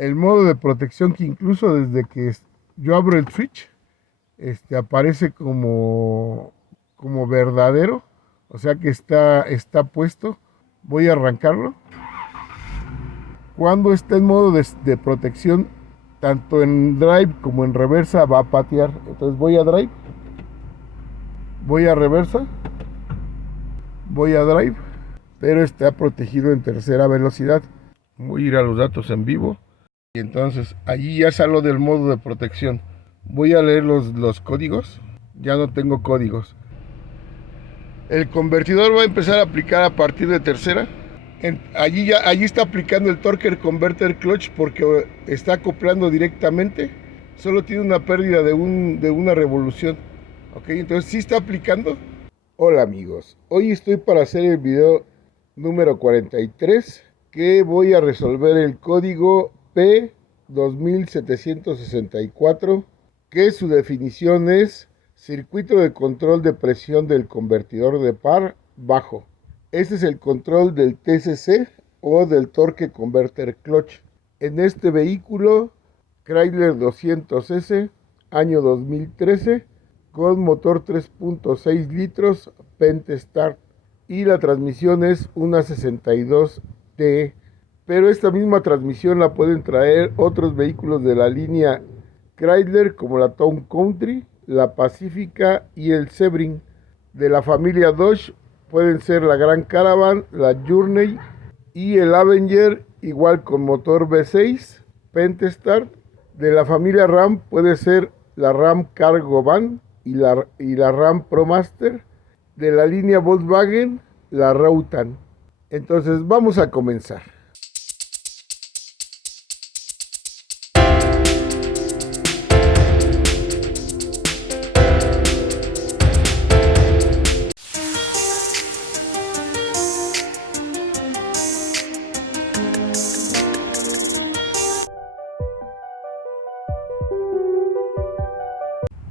el modo de protección que incluso desde que yo abro el switch, aparece como verdadero, o sea que está puesto. Voy a arrancarlo. Cuando está en modo de protección, tanto en drive como en reversa va a patear. Entonces voy a drive, voy a reversa, voy a drive, pero está protegido en tercera velocidad. Voy a ir a los datos en vivo y entonces allí ya salgo del modo de protección. Voy a leer los códigos. Ya no tengo códigos. El convertidor va a empezar a aplicar a partir de tercera. Allí está aplicando el Torque Converter Clutch porque está acoplando directamente. Solo tiene una pérdida de una revolución. Ok, entonces sí está aplicando. Hola amigos, hoy estoy para hacer el video número 43 que voy a resolver el código P2764, que su definición es circuito de control de presión del convertidor de par bajo. Este es el control del TCC o del Torque Converter Clutch. En este vehículo Chrysler 200S, año 2013, con motor 3.6 litros Pentestart, y la transmisión es una 62T, pero esta misma transmisión la pueden traer otros vehículos de la línea Chrysler como la Town Country, la Pacifica y el Sebring. De la familia Dodge pueden ser la Grand Caravan, la Journey y el Avenger, igual con motor V6 Pentestart. De la familia Ram puede ser la Ram Cargo Van y la Ram ProMaster. De la línea Volkswagen, la Rautan. Entonces vamos a comenzar.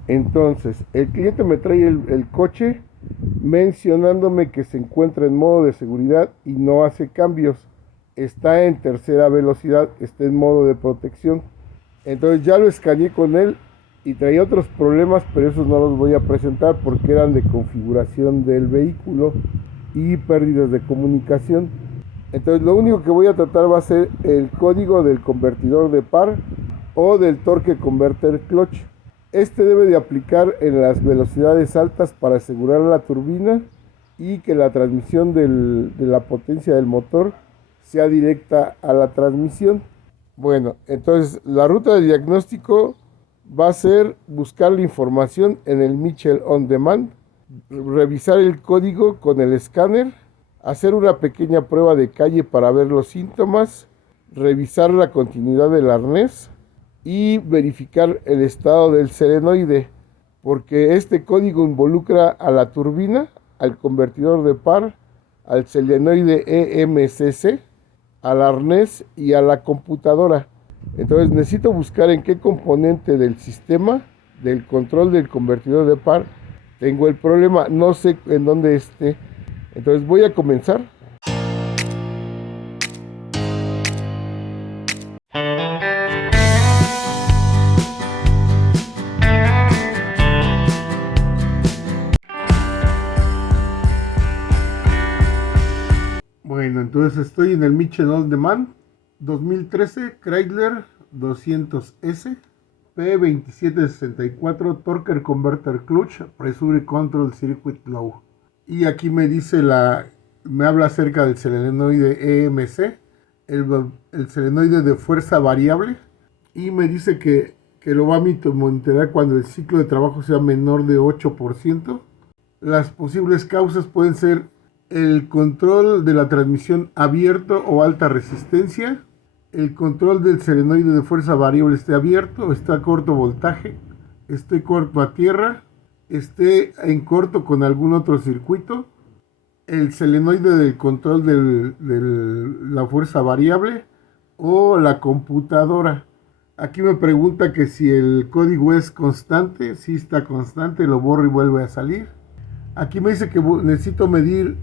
Entonces, el cliente me trae el coche mencionándome que se encuentra en modo de seguridad y no hace cambios. Está en tercera velocidad, está en modo de protección. Entonces ya lo escaneé con él y traía otros problemas, pero esos no los voy a presentar porque eran de configuración del vehículo y pérdidas de comunicación. Entonces lo único que voy a tratar va a ser el código del convertidor de par o del Torque Converter Clutch. Este debe de aplicar en las velocidades altas para asegurar la turbina y que la transmisión de la potencia del motor sea directa a la transmisión. Bueno, entonces la ruta de diagnóstico va a ser buscar la información en el Mitchell On Demand, revisar el código con el escáner, hacer una pequeña prueba de calle para ver los síntomas, revisar la continuidad del arnés y verificar el estado del solenoide, porque este código involucra a la turbina, al convertidor de par, al solenoide EMCC, al arnés y a la computadora. Entonces necesito buscar en qué componente del sistema del control del convertidor de par tengo el problema, no sé en dónde esté. Entonces voy a comenzar. Bueno, entonces estoy en el Mitchell On Demand 2013 Chrysler 200S P2764 Torque Converter Clutch Pressure Control Circuit Low. Y aquí me dice me habla acerca del solenoide EMC, el solenoide de fuerza variable, y me dice que lo va a monitorear cuando el ciclo de trabajo sea menor de 8%. Las posibles causas pueden ser el control de la transmisión abierto o alta resistencia, el control del solenoide de fuerza variable esté abierto, está a corto voltaje, esté corto a tierra, esté en corto con algún otro circuito, el solenoide del control de la fuerza variable o la computadora. Aquí me pregunta que si el código es constante. Si está constante, lo borro y vuelve a salir. Aquí me dice que necesito medir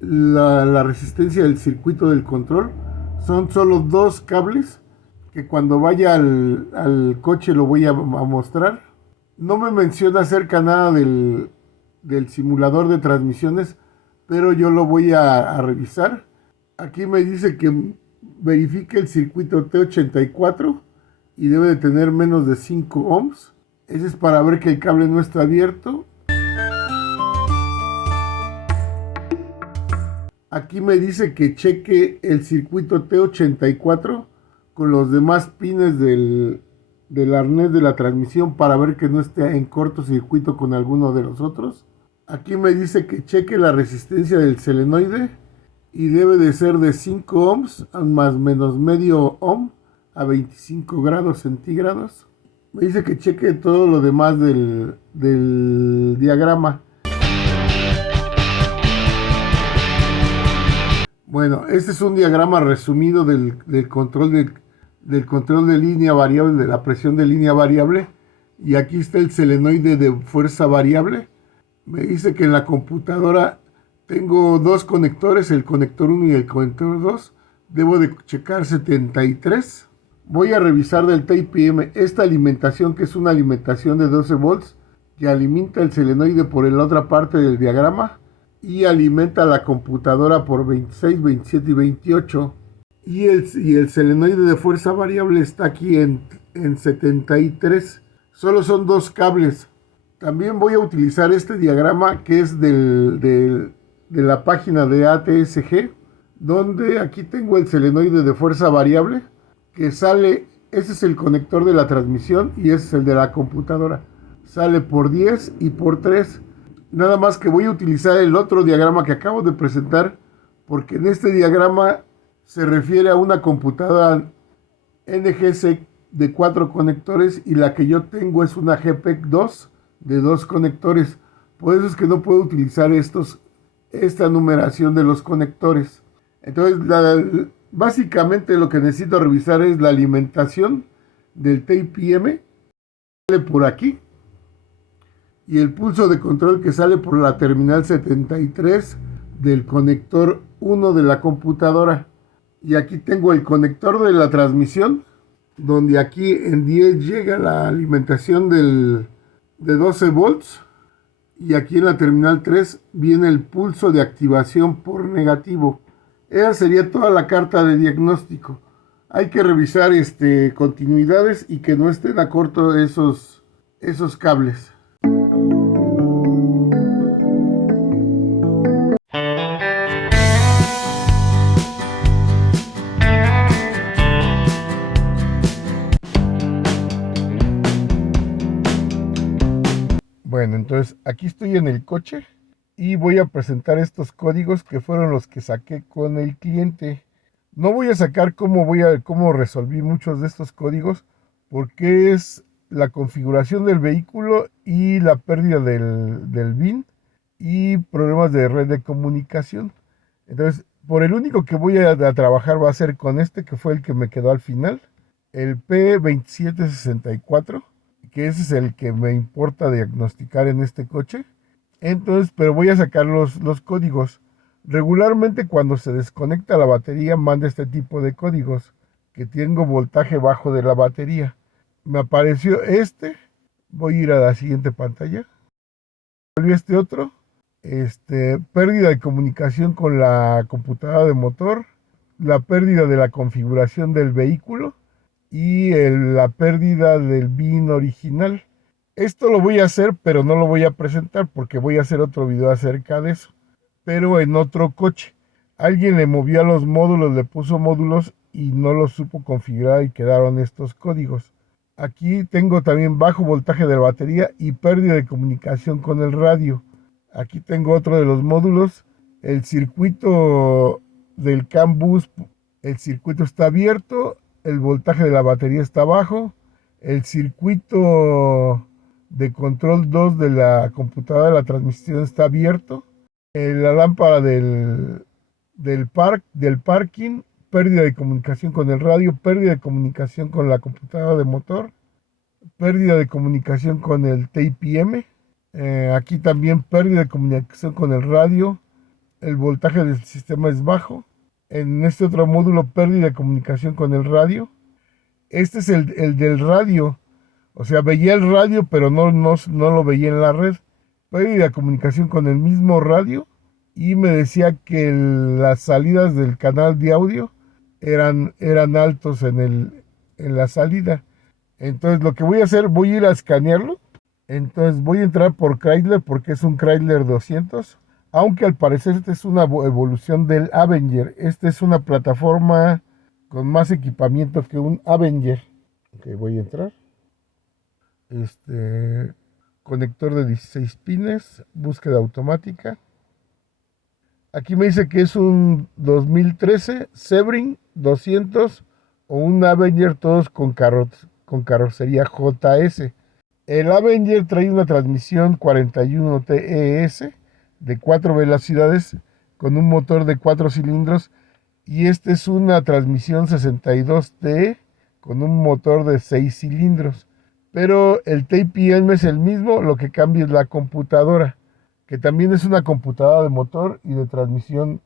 la resistencia del circuito del control. Son solo dos cables que cuando vaya al coche lo voy a mostrar. No me menciona acerca nada del simulador de transmisiones, pero yo lo voy a revisar. Aquí me dice que verifique el circuito T84 y debe de tener menos de 5 ohms. Ese es para ver que el cable no está abierto. Aquí me dice que cheque el circuito T84 con los demás pines del arnés de la transmisión para ver que no esté en cortocircuito con alguno de los otros. Aquí me dice que cheque la resistencia del solenoide y debe de ser de 5 ohms más menos medio ohm a 25 grados centígrados. Me dice que cheque todo lo demás del diagrama. Bueno, este es un diagrama resumido del control de línea variable, de la presión de línea variable. Y aquí está el solenoide de fuerza variable. Me dice que en la computadora tengo dos conectores, el conector 1 y el conector 2. Debo de checar 73. Voy a revisar del TPM esta alimentación, que es una alimentación de 12 volts, que alimenta el solenoide por la otra parte del diagrama y alimenta la computadora por 26, 27 y 28. Y el solenoide de fuerza variable está aquí en 73. Solo son dos cables. También voy a utilizar este diagrama que es de la página de ATSG, donde aquí tengo el solenoide de fuerza variable que sale. Ese es el conector de la transmisión y ese es el de la computadora. Sale por 10 y por 3. Nada más que voy a utilizar el otro diagrama que acabo de presentar, porque en este diagrama se refiere a una computadora NGC de 4 conectores y la que yo tengo es una GPEC 2 de 2 conectores. Por eso es que no puedo utilizar esta numeración de los conectores. Entonces, básicamente lo que necesito revisar es la alimentación del TPM, sale por aquí, y el pulso de control que sale por la terminal 73 del conector 1 de la computadora. Y aquí tengo el conector de la transmisión, donde aquí en 10 llega la alimentación de 12 volts. Y aquí en la terminal 3 viene el pulso de activación por negativo. Esa sería toda la carta de diagnóstico. Hay que revisar continuidades y que no estén a corto esos cables. Bueno, entonces aquí estoy en el coche y voy a presentar estos códigos que fueron los que saqué con el cliente. No voy a sacar cómo resolví muchos de estos códigos, porque es la configuración del vehículo y la pérdida del BIN y problemas de red de comunicación. Entonces, por el único que voy a trabajar va a ser con este, que fue el que me quedó al final, el P2764, que ese es el que me importa diagnosticar en este coche. Entonces, pero voy a sacar los códigos. Regularmente cuando se desconecta la batería manda este tipo de códigos, que tengo voltaje bajo de la batería. Me apareció este. Voy a ir a la siguiente pantalla. Volví este otro. Pérdida de comunicación con la computadora de motor, la pérdida de la configuración del vehículo y la pérdida del BIN original. Esto lo voy a hacer, pero no lo voy a presentar porque voy a hacer otro video acerca de eso, pero en otro coche. Alguien le movió a los módulos, le puso módulos y no los supo configurar y quedaron estos códigos. Aquí tengo también bajo voltaje de la batería y pérdida de comunicación con el radio. Aquí tengo otro de los módulos. El circuito del CAN bus, el circuito está abierto, el voltaje de la batería está bajo, el circuito de control 2 de la computadora de la transmisión está abierto, la lámpara del parking, pérdida de comunicación con el radio, pérdida de comunicación con la computadora de motor, pérdida de comunicación con el TPM. Aquí también pérdida de comunicación con el radio, el voltaje del sistema es bajo. En este otro módulo, pérdida de comunicación con el radio. Este es el del radio. O sea, veía el radio, pero no lo veía en la red. Pedí la comunicación con el mismo radio y me decía que las salidas del canal de audio eran altos en la salida. Entonces lo que voy a hacer, voy a ir a escanearlo. Entonces voy a entrar por Chrysler porque es un Chrysler 200. Aunque al parecer esta es una evolución del Avenger. Esta es una plataforma con más equipamiento que un Avenger. Ok, voy a entrar. Conector de 16 pines, búsqueda automática. Aquí me dice que es un 2013 Sebring 200 o un Avenger, todos con carrocería JS. El Avenger trae una transmisión 41 TES de 4 velocidades con un motor de 4 cilindros, y este es una transmisión 62T con un motor de 6 cilindros. Pero el TPM es el mismo, lo que cambia es la computadora, que también es una computadora de motor y de transmisión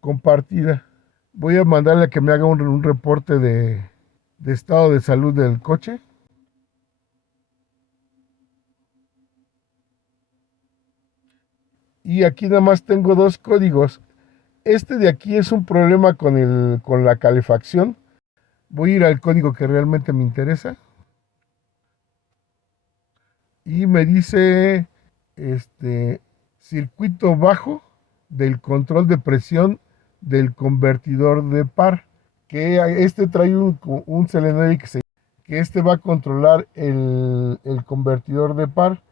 compartida. Voy a mandarle a que me haga un reporte de estado de salud del coche. Y aquí nada más tengo dos códigos. Este de aquí es un problema con la calefacción. Voy a ir al código que realmente me interesa. Y me dice circuito bajo del control de presión del convertidor de par. Que trae un solenoide que va a controlar el convertidor de par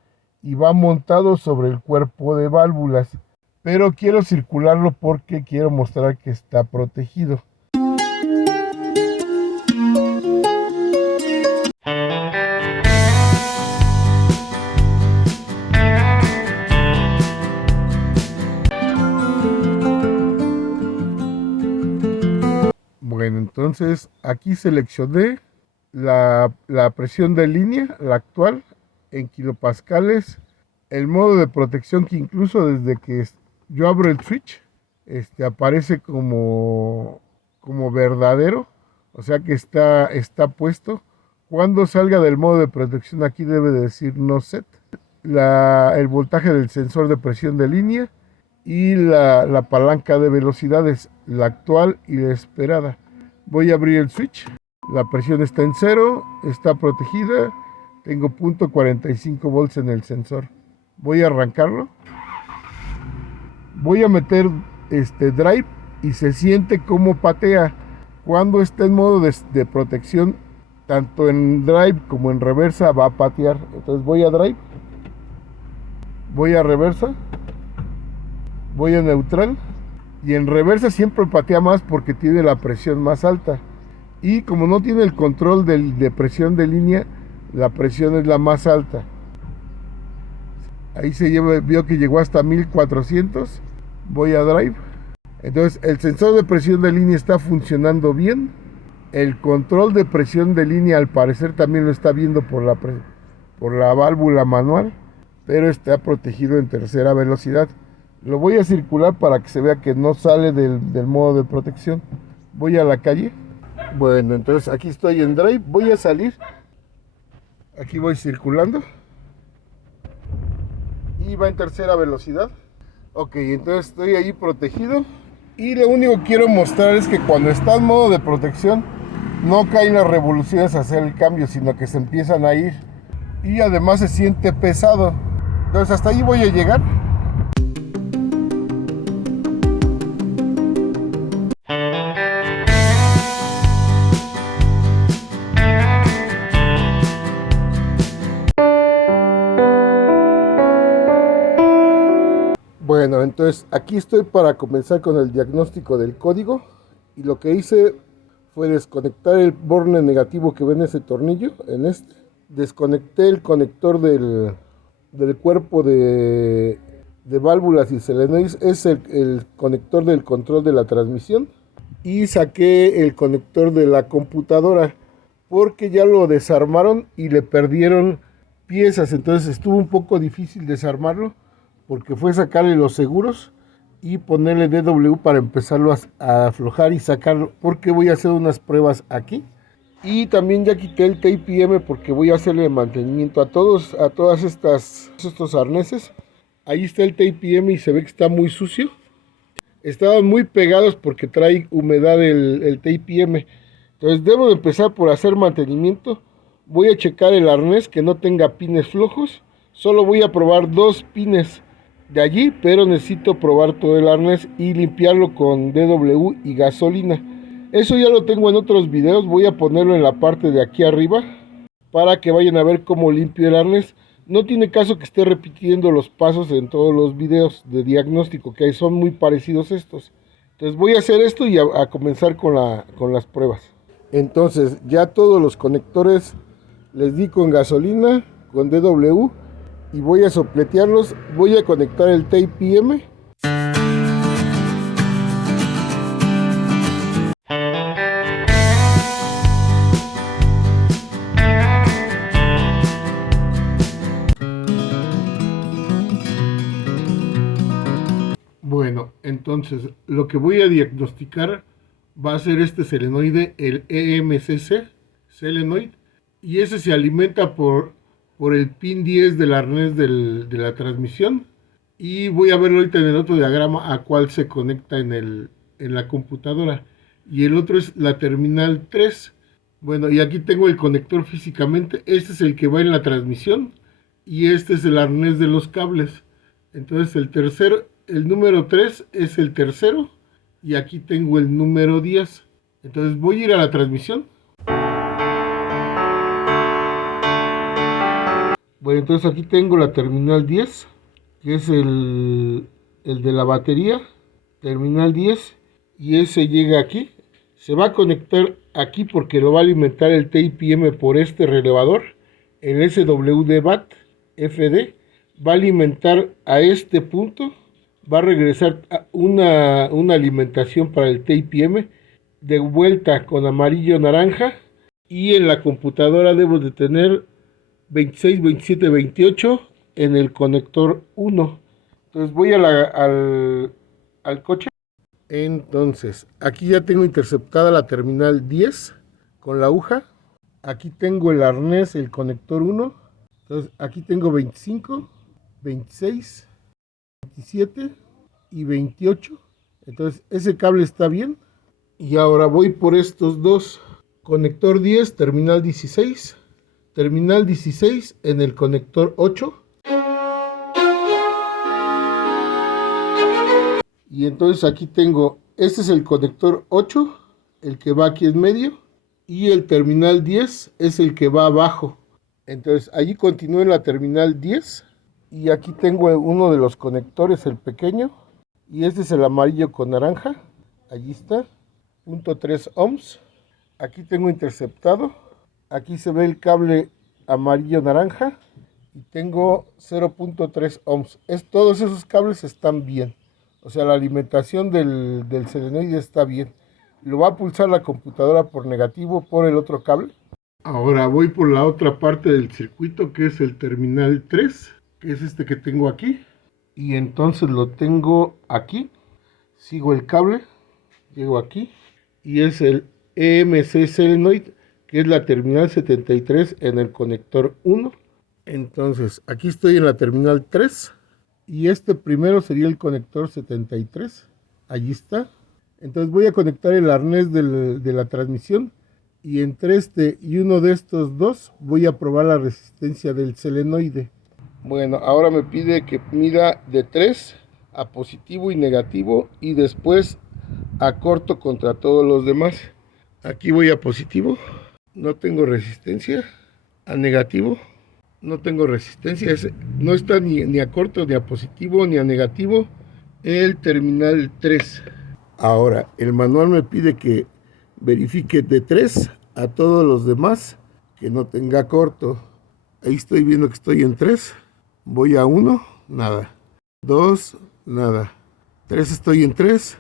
y va montado sobre el cuerpo de válvulas. Pero quiero circularlo porque quiero mostrar que está protegido. Bueno, entonces aquí seleccioné la presión de línea, la actual, en kilopascales. El modo de protección, que incluso desde que yo abro el switch, aparece como verdadero, o sea que está puesto. Cuando salga del modo de protección, aquí debe de decir no set. El voltaje del sensor de presión de línea y la palanca de velocidades, la actual y la esperada. Voy a abrir el switch. La presión está en cero, está protegida. Tengo .45 volts en el sensor. Voy a arrancarlo. Voy a meter drive y se siente como patea. Cuando está en modo de protección, tanto en drive como en reversa va a patear. Entonces voy a drive, voy a reversa, voy a neutral, y en reversa siempre patea más porque tiene la presión más alta. Y como no tiene el control de presión de línea, la presión es la más alta. Ahí vio que llegó hasta 1400. Voy a drive. Entonces el sensor de presión de línea está funcionando bien. El control de presión de línea al parecer también lo está viendo por la válvula manual, pero está protegido en tercera velocidad. Lo voy a circular para que se vea que no sale del modo de protección. Voy a la calle. Bueno, entonces aquí estoy en drive. Voy a salir. Aquí voy circulando. Y va en tercera velocidad. Ok, entonces estoy ahí protegido. Y lo único que quiero mostrar es que cuando está en modo de protección, no caen las revoluciones a hacer el cambio, sino que se empiezan a ir. Y además se siente pesado. Entonces hasta ahí voy a llegar. Bueno, entonces aquí estoy para comenzar con el diagnóstico del código, y lo que hice fue desconectar el borne negativo que ve en ese tornillo, desconecté el conector del cuerpo de válvulas y solenoides, es el conector del control de la transmisión, y saqué el conector de la computadora porque ya lo desarmaron y le perdieron piezas, entonces estuvo un poco difícil desarmarlo, porque fue sacarle los seguros y ponerle DW para empezarlo a aflojar y sacarlo, porque voy a hacer unas pruebas aquí Y también ya quité el TPM porque voy a hacerle mantenimiento a todas estos arneses. Ahí está el TPM y se ve que está muy sucio. Estaban muy pegados porque trae humedad el TPM. Entonces debo de empezar por hacer mantenimiento. Voy a checar el arnés que no tenga pines flojos. Solo voy a probar 2 pines de allí, pero necesito probar todo el arnés y limpiarlo con DW y gasolina. Eso ya lo tengo en otros videos. Voy a ponerlo en la parte de aquí arriba para que vayan a ver cómo limpio el arnés. No tiene caso que esté repitiendo los pasos en todos los videos de diagnóstico, que son muy parecidos estos. Entonces voy a hacer esto y a comenzar con las pruebas. Entonces ya todos los conectores les di con gasolina, con DW, y voy a sopletearlos. Voy a conectar el TPM. Bueno, entonces lo que voy a diagnosticar va a ser este selenoide, el EMCC selenoid, y ese se alimenta por el pin 10 del arnés de la transmisión. Y voy a ver ahorita en el otro diagrama a cuál se conecta en la computadora. Y el otro es la terminal 3. Bueno, y aquí tengo el conector físicamente. Este es el que va en la transmisión y este es el arnés de los cables. Entonces el número 3 es el tercero y aquí tengo el número 10. Entonces voy a ir a la transmisión. Bueno, entonces aquí tengo la terminal 10, que es el de la batería, terminal 10, y ese llega aquí. Se va a conectar aquí porque lo va a alimentar el TPM por este relevador, el SWD-BAT FD, va a alimentar a este punto, va a regresar una alimentación para el TPM, de vuelta con amarillo naranja, y en la computadora debo de tener 26, 27, 28 en el conector 1. Entonces voy al coche. Entonces, aquí ya tengo interceptada la terminal 10 con la aguja. Aquí tengo el arnés, el conector 1. Entonces, aquí tengo 25, 26, 27 y 28. Entonces, ese cable está bien. Y ahora voy por estos dos. Conector 10, terminal 16. Terminal 16 en el conector 8. Y entonces aquí tengo, este es el conector 8, el que va aquí en medio, y el terminal 10 es el que va abajo. Entonces allí continúo en la terminal 10 y aquí tengo uno de los conectores, el pequeño, y este es el amarillo con naranja. Allí está, 0.3 ohms. Aquí tengo interceptado. Aquí se ve el cable amarillo naranja y tengo 0.3 ohms. Todos esos cables están bien. O sea, la alimentación del selenoide está bien. Lo va a pulsar la computadora por negativo por el otro cable. Ahora voy por la otra parte del circuito, que es el terminal 3, que es este que tengo aquí. Y entonces lo tengo aquí. Sigo el cable, llego aquí. Y es el EMC selenoid, que es la terminal 73 en el conector 1. Entonces, aquí estoy en la terminal 3. Y este primero sería el conector 73. Allí está. Entonces voy a conectar el arnés de la transmisión. Y entre este y uno de estos dos voy a probar la resistencia del selenoide. Bueno, ahora me pide que mida de 3 a positivo y negativo. Y después a corto contra todos los demás. Aquí voy a positivo. No tengo resistencia. A negativo. No tengo resistencia, no está ni a corto, ni a positivo, ni a negativo el terminal 3. Ahora, el manual me pide que verifique de 3 a todos los demás que no tenga corto. Ahí estoy viendo que estoy en 3. Voy a 1, nada. 2, nada. 3 estoy en 3.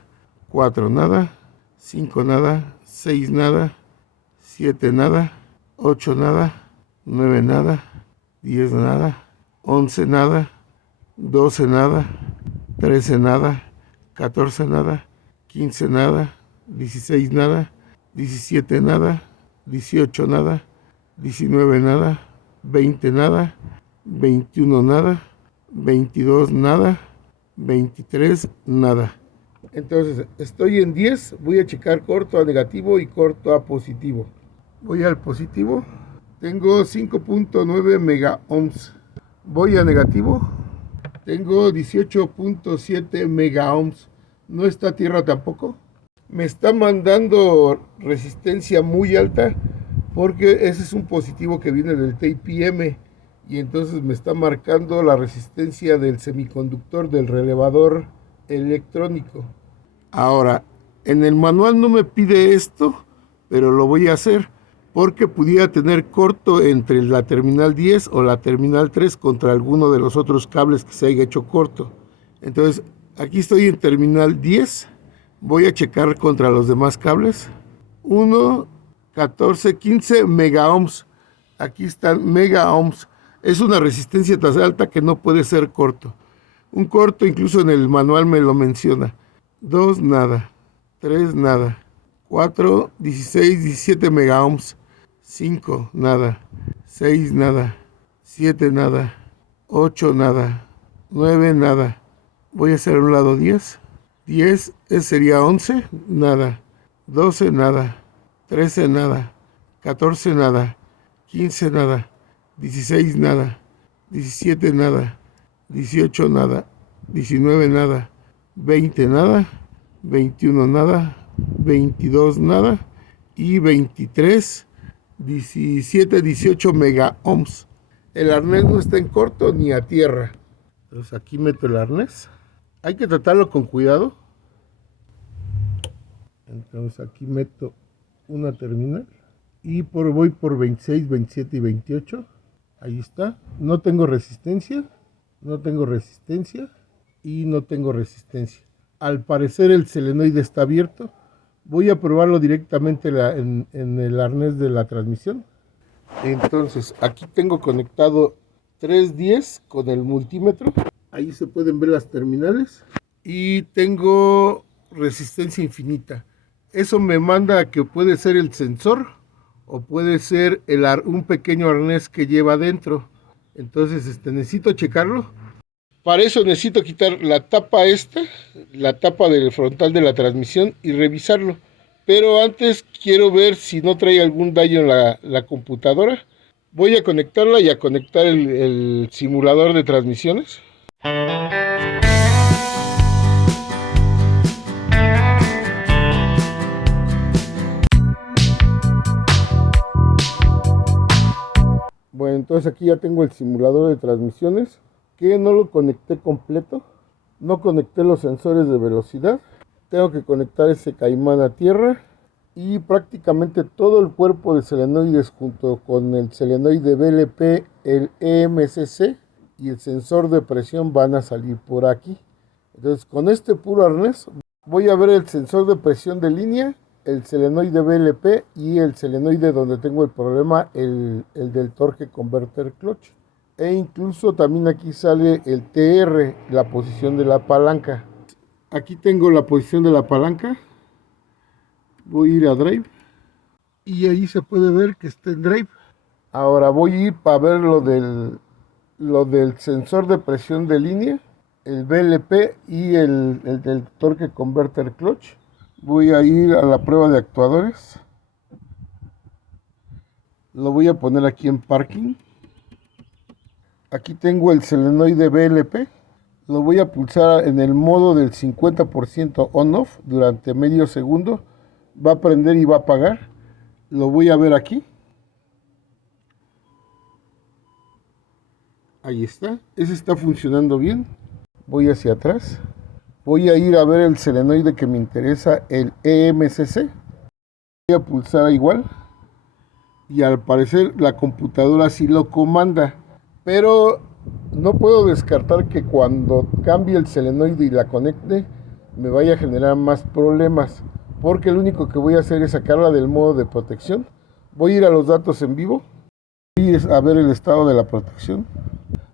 4, nada. 5, nada. 6, nada. 7, nada. 8, nada. 9, nada. 10 nada, 11 nada, 12 nada, 13 nada, 14 nada, 15 nada, 16 nada, 17 nada, 18 nada, 19 nada, 20 nada, 21 nada, 22 nada, 23 nada. Entonces estoy en 10, voy a checar corto a negativo y corto a positivo. Voy al positivo, tengo 5.9 mega ohms. Voy a negativo, tengo 18.7 mega ohms. No está a tierra tampoco. Me está mandando resistencia muy alta porque ese es un positivo que viene del TIPM y entonces me está marcando la resistencia del semiconductor del relevador electrónico. Ahora, en el manual no me pide esto, pero lo voy a hacer porque pudiera tener corto entre la terminal 10 o la terminal 3 contra alguno de los otros cables que se haya hecho corto. Entonces, aquí estoy en terminal 10. Voy a checar contra los demás cables. 1, 14, 15 mega ohms. Aquí están mega ohms. Es una resistencia tan alta que no puede ser corto. Un corto incluso en el manual me lo menciona. 2 nada. 3 nada. 4, 16, 17 mega ohms. 5 nada. 6 nada. 7 nada. 8 nada. 9 nada. Voy a hacer a un lado 10. 10 sería 11, nada. 12, nada. 13, nada. 14, nada. 15, nada. 16, nada. 17, nada. 18, nada. 19, nada. 20, nada. 21, nada. 22, nada. Y 23, 17, 18 mega ohms. El arnés no está en corto ni a tierra. Entonces aquí meto el arnés. Hay que tratarlo con cuidado. Entonces aquí meto una terminal y voy por 26, 27 y 28. Ahí está. No tengo resistencia, no tengo resistencia y no tengo resistencia. Al parecer el solenoide está abierto. Voy a probarlo directamente en el arnés de la transmisión. Entonces aquí tengo conectado 310 con el multímetro. Ahí se pueden ver las terminales y tengo resistencia infinita. Eso me manda a que puede ser el sensor o puede ser un pequeño arnés que lleva adentro. Entonces necesito checarlo. Para eso necesito quitar la tapa la tapa del frontal de la transmisión y revisarlo. Pero antes quiero ver si no trae algún daño en la computadora. Voy a conectarla y a conectar el simulador de transmisiones. Bueno, entonces aquí ya tengo el simulador de transmisiones que no lo conecté completo. No conecté los sensores de velocidad. Tengo que conectar ese caimán a tierra y prácticamente todo el cuerpo de solenoides junto con el solenoide BLP, el EMCC y el sensor de presión van a salir por aquí. Entonces con este puro arnés voy a ver el sensor de presión de línea, el solenoide BLP y el solenoide donde tengo el problema, el del torque converter clutch. E incluso también aquí sale el TR, la posición de la palanca. Aquí tengo la posición de la palanca. Voy a ir a drive y ahí se puede ver que está en drive. Ahora voy a ir para ver lo del sensor de presión de línea, el BLP y el del torque converter clutch. Voy a ir a la prueba de actuadores. Lo voy a poner aquí en parking. Aquí tengo el solenoide BLP. Lo voy a pulsar en el modo del 50% on-off durante medio segundo. Va a prender y va a apagar. Lo voy a ver aquí. Ahí está. Ese está funcionando bien. Voy hacia atrás. Voy a ir a ver el solenoide que me interesa, el EMCC. Voy a pulsar igual. Y al parecer la computadora sí lo comanda. Pero no puedo descartar que cuando cambie el solenoide y la conecte me vaya a generar más problemas, porque lo único que voy a hacer es sacarla del modo de protección. Voy a ir a los datos en vivo, voy a ver el estado de la protección.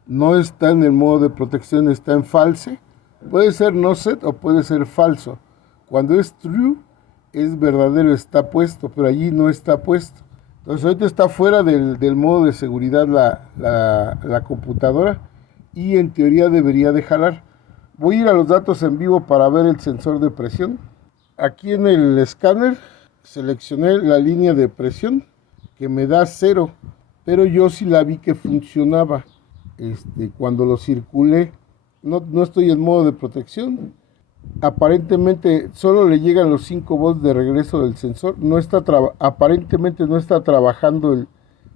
No está en el modo de protección, está en false. Puede ser no set o puede ser falso. Cuando es true es verdadero, está puesto, pero allí no está puesto. Entonces ahorita está fuera del modo de seguridad la computadora y en teoría debería de jalar. Voy a ir a los datos en vivo para ver el sensor de presión. Aquí en el escáner seleccioné la línea de presión que me da 0, pero yo sí la vi que funcionaba. Cuando lo circulé, no estoy en modo de protección. Aparentemente solo le llegan los 5 volts de regreso del sensor. Aparentemente no está trabajando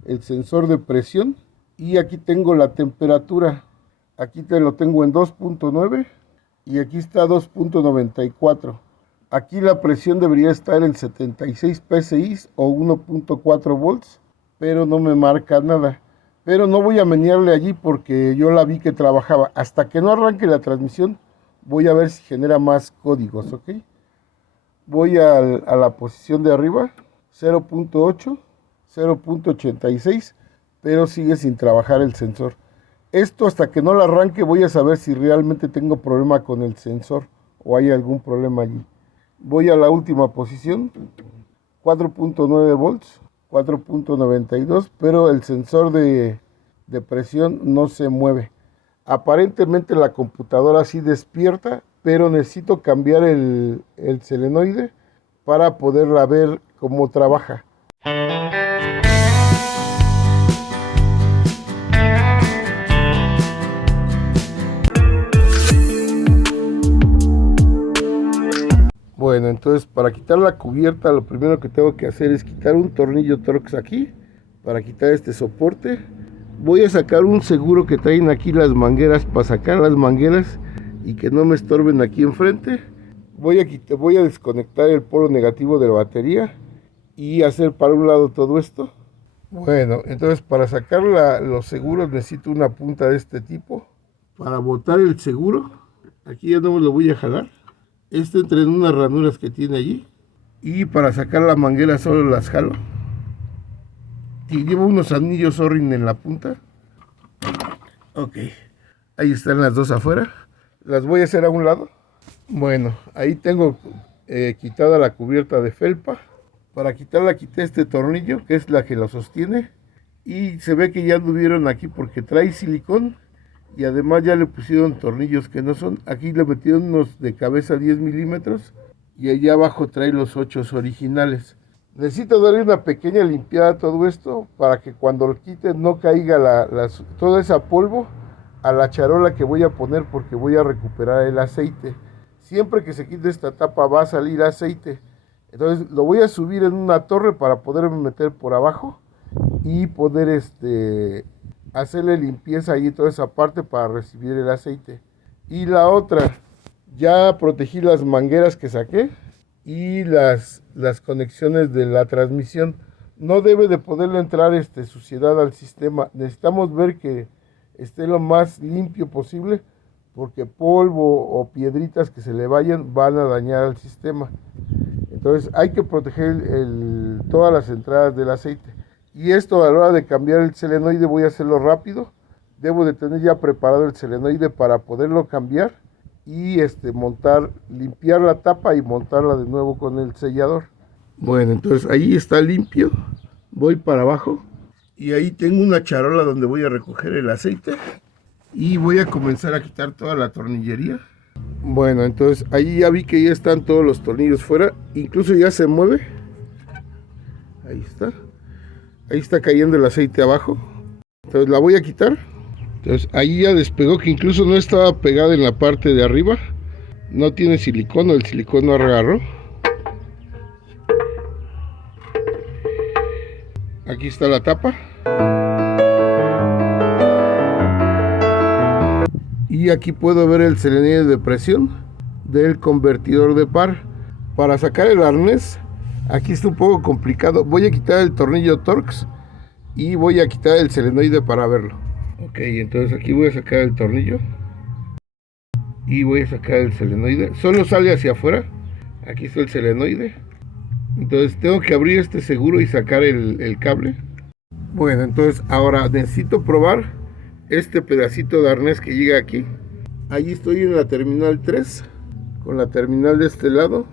el sensor de presión. Y aquí tengo la temperatura. Aquí te lo tengo en 2.9 y aquí está 2.94. Aquí la presión debería estar en 76 psi o 1.4 volts, pero no me marca nada. Pero no voy a menearle allí porque yo la vi que trabajaba. Hasta que no arranque la transmisión, voy a ver si genera más códigos, ¿ok? Voy a la posición de arriba, 0.8, 0.86, pero sigue sin trabajar el sensor. Esto hasta que no lo arranque voy a saber si realmente tengo problema con el sensor o hay algún problema allí. Voy a la última posición, 4.9 volts, 4.92, pero el sensor de presión no se mueve. Aparentemente la computadora sí despierta, pero necesito cambiar el solenoide para poderla ver cómo trabaja. Bueno, entonces para quitar la cubierta lo primero que tengo que hacer es quitar un tornillo Torx aquí para quitar este soporte. Voy a sacar un seguro que traen aquí las mangueras para sacar las mangueras y que no me estorben aquí enfrente. Voy a desconectar el polo negativo de la batería y hacer para un lado todo esto. Bueno, entonces para sacar los seguros necesito una punta de este tipo. Para botar el seguro, aquí ya no me lo voy a jalar. Entre en unas ranuras que tiene allí. Y para sacar la manguera solo las jalo. Y llevo unos anillos O-ring en la punta. Ok, ahí están las dos afuera. Las voy a hacer a un lado. Bueno, ahí tengo quitada la cubierta de felpa. Para quitarla quité este tornillo, que es la que lo sostiene. Y se ve que ya anduvieron aquí porque trae silicón. Y además ya le pusieron tornillos que no son. Aquí le metieron unos de cabeza 10 milímetros. Y allá abajo trae los 8 originales. Necesito darle una pequeña limpiada a todo esto para que cuando lo quite no caiga toda esa polvo a la charola que voy a poner porque voy a recuperar el aceite. Siempre que se quite esta tapa va a salir aceite. Entonces lo voy a subir en una torre para poderme meter por abajo y poder hacerle limpieza ahí toda esa parte para recibir el aceite. Y la otra, ya protegí las mangueras que saqué y las conexiones de la transmisión. No debe de poderle entrar suciedad al sistema. Necesitamos ver que esté lo más limpio posible porque polvo o piedritas que se le vayan van a dañar al sistema. Entonces hay que proteger todas las entradas del aceite. Y esto a la hora de cambiar el solenoide voy a hacerlo rápido. Debo de tener ya preparado el solenoide para poderlo cambiar y limpiar la tapa y montarla de nuevo con el sellador. Bueno, entonces ahí está limpio. Voy para abajo y ahí tengo una charola donde voy a recoger el aceite y voy a comenzar a quitar toda la tornillería. Bueno, entonces ahí ya vi que ya están todos los tornillos fuera, incluso ya se mueve. Ahí está cayendo el aceite abajo. Entonces la voy a quitar. Entonces ahí ya despegó, que incluso no estaba pegada en la parte de arriba. No tiene silicón, el silicón no agarró. Aquí está la tapa. Y aquí puedo ver el solenoide de presión del convertidor de par. Para sacar el arnés, aquí está un poco complicado. Voy a quitar el tornillo Torx y voy a quitar el solenoide para verlo. Ok, entonces aquí voy a sacar el tornillo y voy a sacar el solenoide. Solo sale hacia afuera. Aquí está el solenoide. Entonces tengo que abrir este seguro y sacar el cable. Bueno, entonces ahora necesito probar este pedacito de arnés que llega aquí. Allí estoy en la terminal 3 con la terminal de este lado.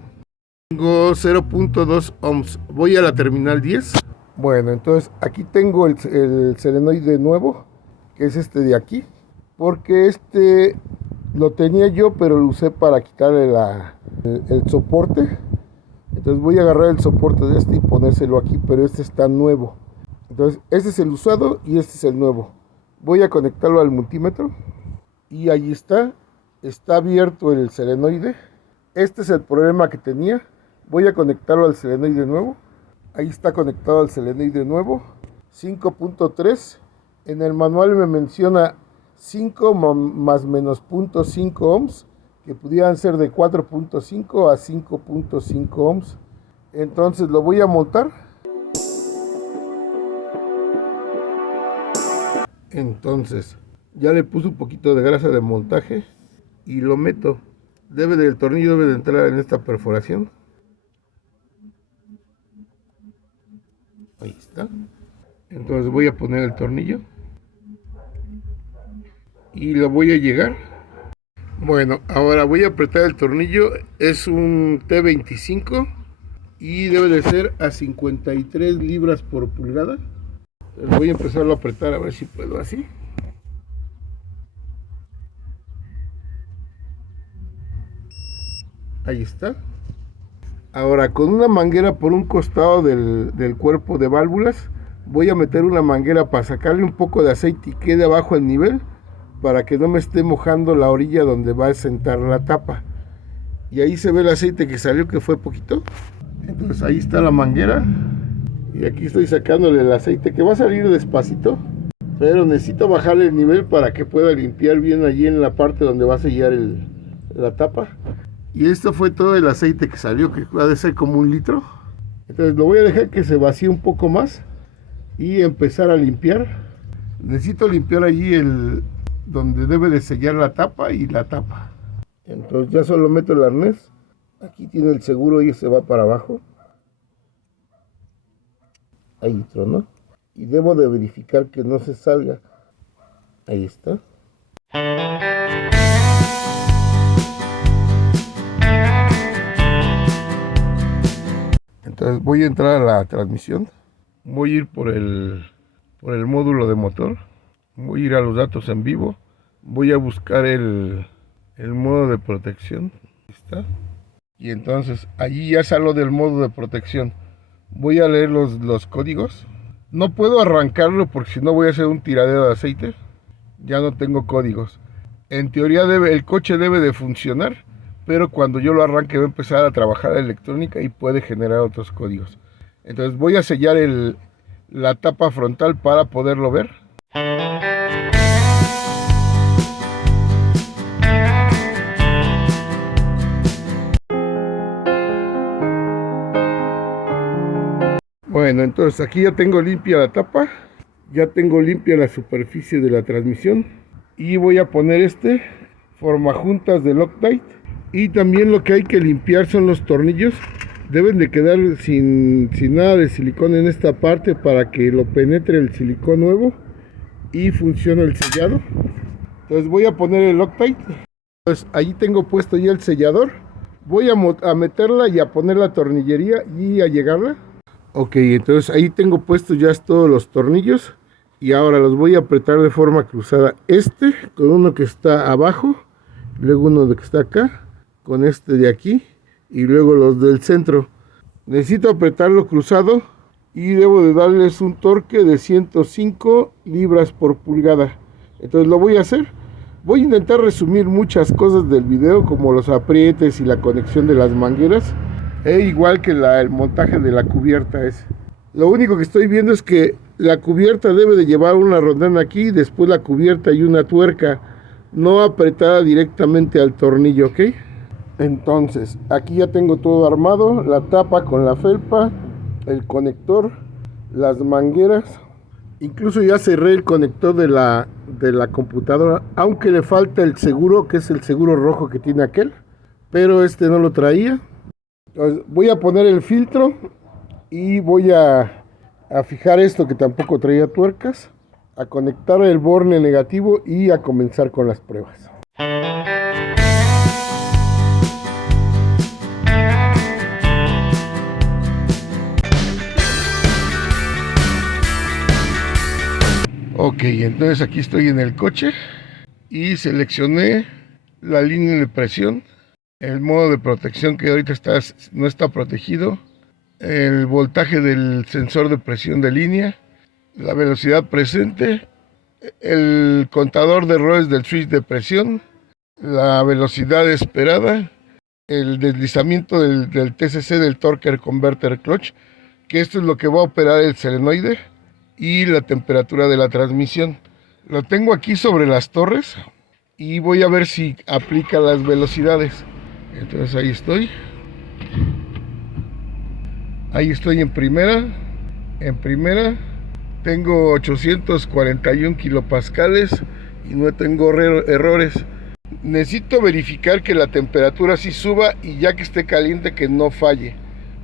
Tengo 0.2 ohms. Voy a la terminal 10. Bueno, entonces aquí tengo el solenoide nuevo, que es este de aquí, porque este lo tenía yo, pero lo usé para quitarle el soporte. Entonces voy a agarrar el soporte de este y ponérselo aquí, pero este está nuevo. Entonces este es el usado y este es el nuevo. Voy a conectarlo al multímetro y ahí está abierto el solenoide. Este es el problema que tenía. Voy a conectarlo al solenoide nuevo. Ahí está conectado al solenoide nuevo. 5.3. En el manual me menciona 5 más menos 0.5 ohms, que pudieran ser de 4.5 a 5.5 ohms. Entonces lo voy a montar. Entonces ya le puse un poquito de grasa de montaje y lo meto. El tornillo debe de entrar en esta perforación. Ahí está. Entonces voy a poner el tornillo y lo voy a llegar. Bueno, ahora voy a apretar el tornillo. Es un T25 y debe de ser a 53 libras por pulgada. Entonces voy a empezarlo a apretar a ver si puedo así. Ahí está. Ahora con una manguera por un costado del cuerpo de válvulas voy a meter una manguera para sacarle un poco de aceite y quede abajo el nivel, para que no me esté mojando la orilla donde va a sentar la tapa. Y ahí se ve el aceite que salió, que fue poquito. Entonces ahí está la manguera y aquí estoy sacándole el aceite, que va a salir despacito, pero necesito bajarle el nivel para que pueda limpiar bien allí en la parte donde va a sellar la tapa. Y esto fue todo el aceite que salió, que va a ser como 1 litro. Entonces lo voy a dejar que se vacíe un poco más y empezar a limpiar. Necesito limpiar allí donde debe de sellar la tapa y la tapa. Entonces ya solo meto el arnés. Aquí tiene el seguro y se va para abajo. Ahí tronó. Y debo de verificar que no se salga. Ahí está. Entonces voy a entrar a la transmisión. Voy a ir por el módulo de motor. Voy a ir a los datos en vivo. Voy a buscar el modo de protección. Ahí está. Y entonces allí ya salgo del modo de protección. Voy a leer los códigos. No puedo arrancarlo porque si no voy a hacer un tiradero de aceite. Ya no tengo códigos. En teoría el coche debe de funcionar, pero cuando yo lo arranque va a empezar a trabajar la electrónica y puede generar otros códigos. Entonces voy a sellar la tapa frontal para poderlo ver. Bueno, entonces aquí ya tengo limpia la tapa, ya tengo limpia la superficie de la transmisión y voy a poner formajuntas de Loctite. Y también lo que hay que limpiar son los tornillos. Deben de quedar sin nada de silicón en esta parte para que lo penetre el silicón nuevo y funcione el sellado. Entonces voy a poner el Loctite. Entonces ahí tengo puesto ya el sellador. Voy a meterla y a poner la tornillería y a llegarla. Ok, entonces ahí tengo puestos ya todos los tornillos y ahora los voy a apretar de forma cruzada. Con uno que está abajo, luego uno que está acá, con este de aquí y luego los del centro. Necesito apretarlo cruzado y debo de darles un torque de 105 libras por pulgada. Entonces lo voy a hacer. Voy a intentar resumir muchas cosas del video, como los aprietes y la conexión de las mangueras, igual que el montaje de la cubierta. Lo único que estoy viendo es que la cubierta debe de llevar una rondana aquí, después la cubierta y una tuerca no apretada directamente al tornillo, ¿ok? Entonces aquí ya tengo todo armado, la tapa con la felpa, el conector, las mangueras. Incluso ya cerré el conector de la computadora, aunque le falta el seguro, que es el seguro rojo que tiene aquel, pero no lo traía. Entonces voy a poner el filtro y voy a fijar esto que tampoco traía tuercas, a conectar el borne negativo y a comenzar con las pruebas. Ok, entonces aquí estoy en el coche y seleccioné la línea de presión, el modo de protección que ahorita no está protegido, el voltaje del sensor de presión de línea, la velocidad presente, el contador de errores del switch de presión, la velocidad esperada, el deslizamiento del TCC del Torque Converter Clutch, que esto es lo que va a operar el solenoide, y la temperatura de la transmisión. Lo tengo aquí sobre las torres y voy a ver si aplica las velocidades. Entonces ahí estoy. Ahí estoy en primera. En primera tengo 841 kilopascales y no tengo errores. Necesito verificar que la temperatura sí suba y ya que esté caliente que no falle.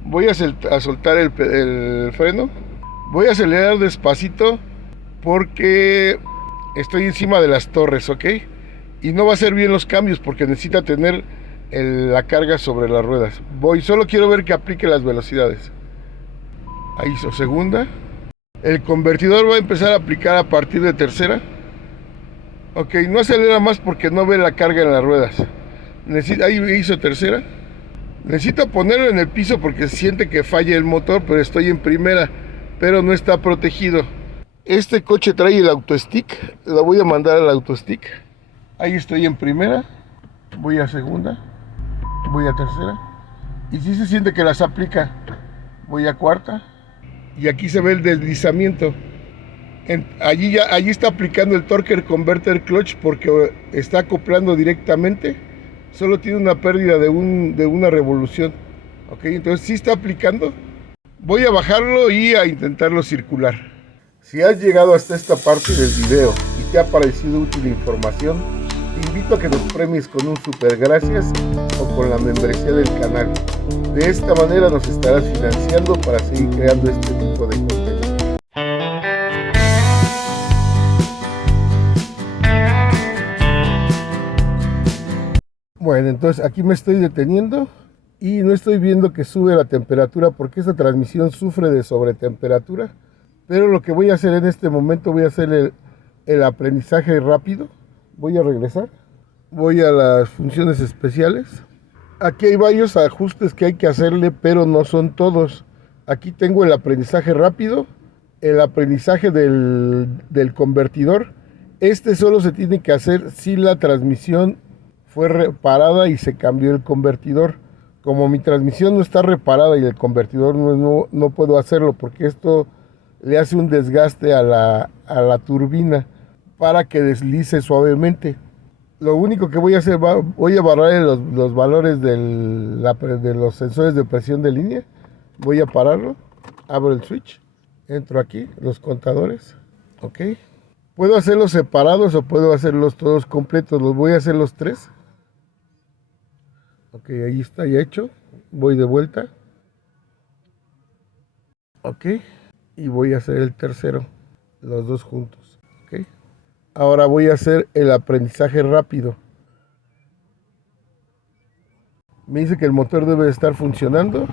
Voy a soltar el freno. Voy a acelerar despacito porque estoy encima de las torres, ¿ok? Y no va a ser bien los cambios porque necesita tener la carga sobre las ruedas. Solo quiero ver que aplique las velocidades. Ahí hizo segunda. El convertidor va a empezar a aplicar a partir de tercera. Ok, no acelera más porque no ve la carga en las ruedas. Ahí hizo tercera. Necesito ponerlo en el piso porque siente que falla el motor, pero estoy en primera, pero no está protegido. Este coche trae el autostick, lo voy a mandar al autostick. Ahí estoy en primera, voy a segunda, voy a tercera. Y si se siente que las aplica, voy a cuarta. Y aquí se ve el deslizamiento. Allí está aplicando el Torque Converter Clutch porque está acoplando directamente. Solo tiene una pérdida de una revolución. Ok, entonces sí está aplicando. Voy a bajarlo y a intentarlo circular. Si has llegado hasta esta parte del video y te ha parecido útil la información, te invito a que nos premies con un super gracias o con la membresía del canal. De esta manera nos estarás financiando para seguir creando este tipo de contenido. Bueno, entonces aquí me estoy deteniendo y no estoy viendo que sube la temperatura porque esta transmisión sufre de sobretemperatura. Pero lo que voy a hacer en este momento, voy a hacer el aprendizaje rápido. Voy a regresar. Voy a las funciones especiales. Aquí hay varios ajustes que hay que hacerle, pero no son todos. Aquí tengo el aprendizaje rápido, el aprendizaje del convertidor. Este solo se tiene que hacer si la transmisión fue reparada y se cambió el convertidor. Como mi transmisión no está reparada y el convertidor no puedo hacerlo porque esto le hace un desgaste a la turbina para que deslice suavemente. Lo único que voy a hacer, voy a barrar los valores de los sensores de presión de línea. Voy a pararlo, abro el switch, entro aquí, los contadores, ok. Puedo hacerlos separados o puedo hacerlos todos completos, los voy a hacer los tres. Ok, ahí está ya hecho, voy de vuelta. Ok, y voy a hacer el tercero, los dos juntos, ok. Ahora voy a hacer el aprendizaje rápido. Me dice que el motor debe estar funcionando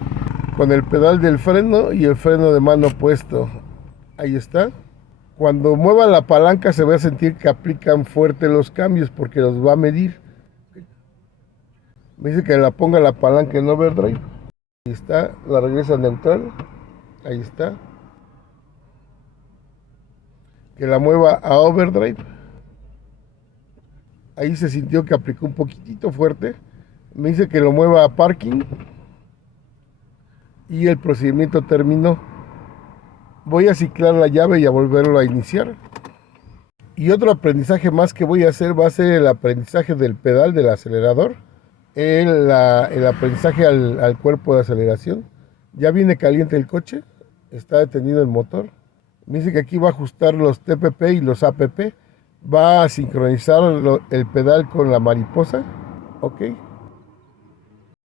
con el pedal del freno y el freno de mano puesto. Ahí está. Cuando mueva la palanca se va a sentir que aplican fuerte los cambios porque los va a medir. Me dice que la ponga la palanca en overdrive. Ahí está, la regresa a neutral. Ahí está. Que la mueva a overdrive. Ahí se sintió que aplicó un poquitito fuerte. Me dice que lo mueva a parking. Y el procedimiento terminó. Voy a ciclar la llave y a volverlo a iniciar. Y otro aprendizaje más que voy a hacer va a ser el aprendizaje del pedal del acelerador. El aprendizaje al cuerpo de aceleración. Ya viene caliente el coche. Está detenido el motor. Me dice que aquí va a ajustar los TPP y los APP. Va a sincronizar el pedal con la mariposa. Ok.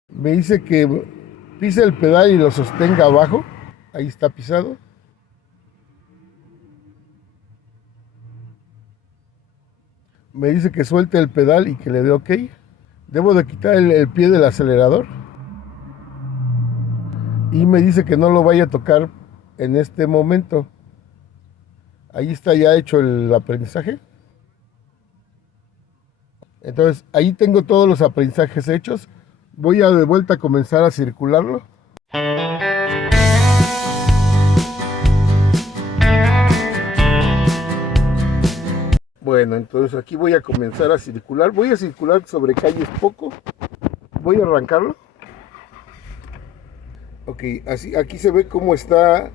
Me dice que pise el pedal y lo sostenga abajo. Ahí está pisado. Me dice que suelte el pedal y que le dé ok. Debo de quitar el pie del acelerador. Y me dice que no lo vaya a tocar en este momento. Ahí está ya hecho el aprendizaje. Entonces ahí tengo todos los aprendizajes hechos. Voy a de vuelta a comenzar a circularlo. Bueno, entonces aquí voy a comenzar a circular. Voy a circular sobre calles poco. Voy a arrancarlo. Ok, así, aquí se ve cómo está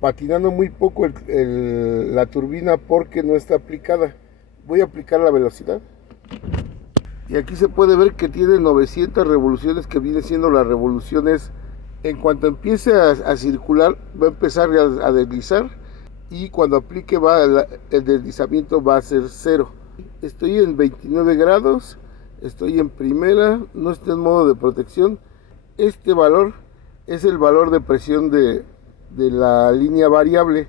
patinando muy poco la turbina porque no está aplicada. Voy a aplicar la velocidad. Y aquí se puede ver que tiene 900 revoluciones, que viene siendo las revoluciones. En cuanto empiece a circular, va a empezar a deslizar. Y cuando aplique el deslizamiento va a ser 0. Estoy en 29 grados. Estoy en primera. No estoy en modo de protección. Este valor es el valor de presión de la línea variable.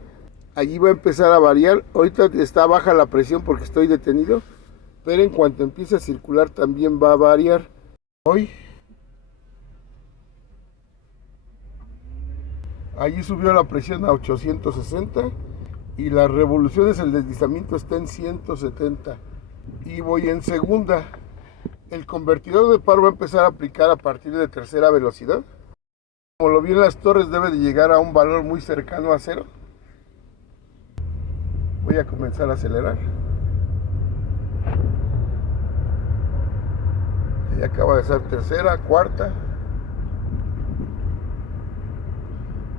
Allí va a empezar a variar. Ahorita está baja la presión porque estoy detenido, pero en cuanto empiece a circular también va a variar. Hoy allí subió la presión a 860 y las revoluciones, el deslizamiento está en 170 y voy en segunda. El convertidor de par va a empezar a aplicar a partir de tercera velocidad. Como lo vi en las torres, debe de llegar a un valor muy cercano a 0. Voy a comenzar a acelerar. Ya acaba de ser tercera, cuarta.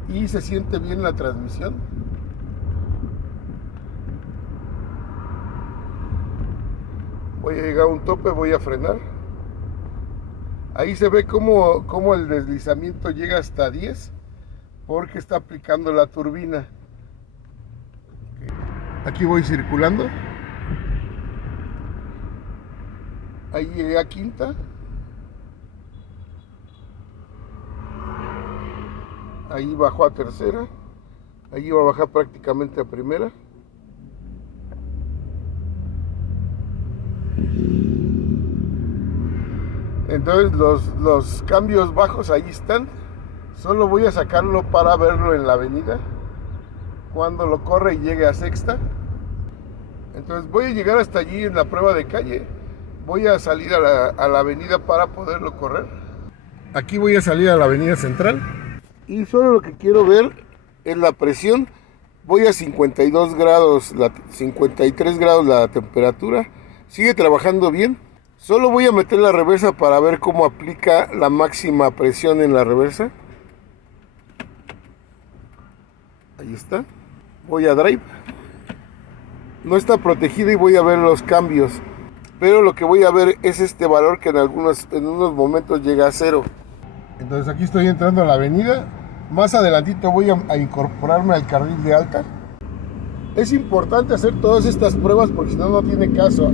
Y se siente bien la transmisión. Voy a llegar a un tope, voy a frenar. Ahí se ve cómo el deslizamiento llega hasta 10 porque está aplicando la turbina. Aquí voy circulando. Ahí llegué a quinta. Ahí bajó a tercera. Ahí va a bajar prácticamente a primera. Entonces los cambios bajos ahí están. Solo voy a sacarlo para verlo en la avenida cuando lo corre y llegue a sexta. Entonces voy a llegar hasta allí en la prueba de calle. Voy a salir a la avenida para poderlo correr. Aquí voy a salir a la avenida central. Y solo lo que quiero ver es la presión. Voy a 52 grados, 53 grados la temperatura. Sigue trabajando bien. Solo voy a meter la reversa para ver cómo aplica la máxima presión en la reversa. Ahí está. Voy a drive. No está protegida y voy a ver los cambios. Pero lo que voy a ver es este valor que en unos momentos llega a 0. Entonces aquí estoy entrando a la avenida. Más adelantito voy a incorporarme al carril de alta. Es importante hacer todas estas pruebas porque si no, no tiene caso.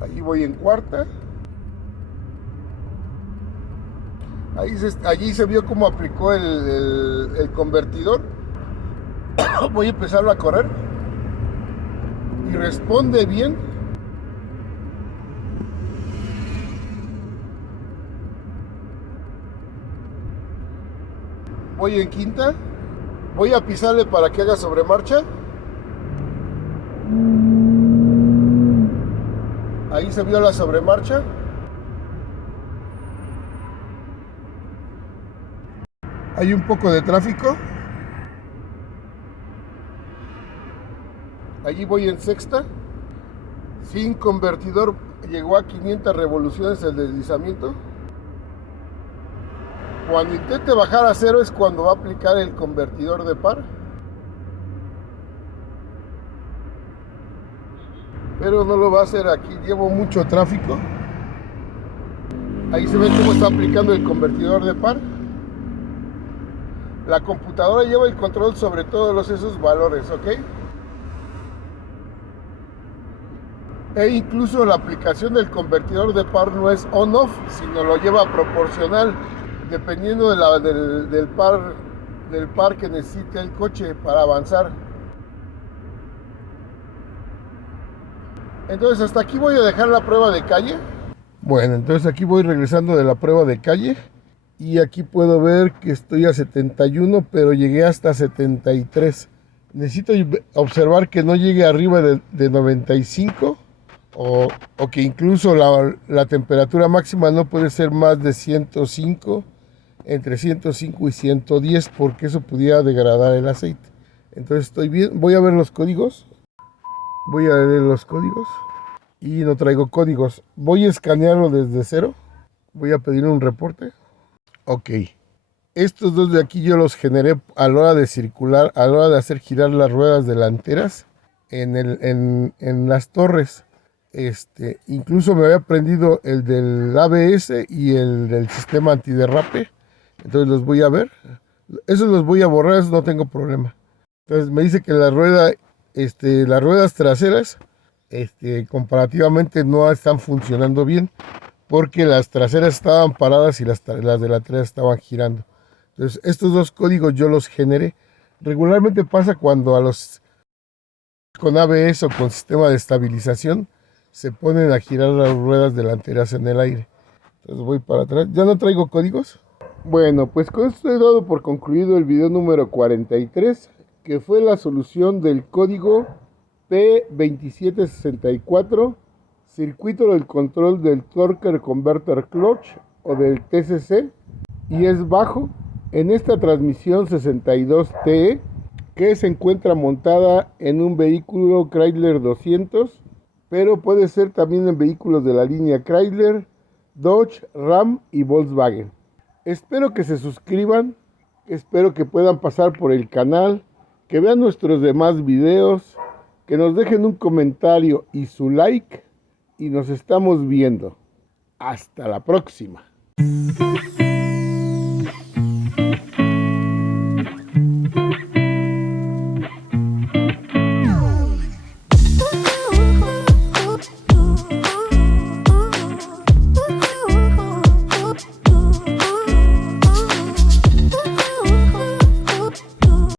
Ahí voy en cuarta. Allí se vio cómo aplicó el convertidor. Voy a empezarlo a correr. Y responde bien. Voy en quinta. Voy a pisarle para que haga sobremarcha. Ahí se vio la sobremarcha. Hay un poco de tráfico. Allí voy en sexta. Sin convertidor llegó a 500 revoluciones el deslizamiento. Cuando intente bajar a 0 es cuando va a aplicar el convertidor de par. Pero no lo va a hacer aquí. Llevo mucho tráfico. Ahí se ve cómo está aplicando el convertidor de par. La computadora lleva el control sobre todos esos valores, ¿ok? E incluso la aplicación del convertidor de par no es on-off, sino lo lleva proporcional, dependiendo del par que necesite el coche para avanzar. Entonces hasta aquí voy a dejar la prueba de calle. Bueno, entonces aquí voy regresando de la prueba de calle y aquí puedo ver que estoy a 71, pero llegué hasta 73. Necesito observar que no llegue arriba de 95 o que incluso la temperatura máxima no puede ser más de 105, entre 105 y 110, porque eso pudiera degradar el aceite. Entonces estoy bien, voy a ver los códigos, voy a leer los códigos y no traigo códigos. Voy a escanearlo desde cero, voy a pedir un reporte. Ok, estos dos de aquí yo los generé a la hora de circular, a la hora de hacer girar las ruedas delanteras en las torres. Incluso me había prendido el del ABS y el del sistema antiderrape. Entonces los voy a ver. Esos los voy a borrar, eso no tengo problema. Entonces me dice que las ruedas traseras, comparativamente no están funcionando bien, porque las traseras estaban paradas y las delanteras estaban girando. Entonces estos dos códigos yo los generé. Regularmente pasa cuando a los con ABS o con sistema de estabilización se ponen a girar las ruedas delanteras en el aire. Entonces voy para atrás. ¿Ya no traigo códigos? Bueno, pues con esto he dado por concluido el video número 43, que fue la solución del código P2764, circuito del control del Torque Converter Clutch o del TCC, y es bajo en esta transmisión 62TE que se encuentra montada en un vehículo Chrysler 200, pero puede ser también en vehículos de la línea Chrysler, Dodge, Ram y Volkswagen. Espero que se suscriban, espero que puedan pasar por el canal, que vean nuestros demás videos, que nos dejen un comentario y su like, y nos estamos viendo. Hasta la próxima.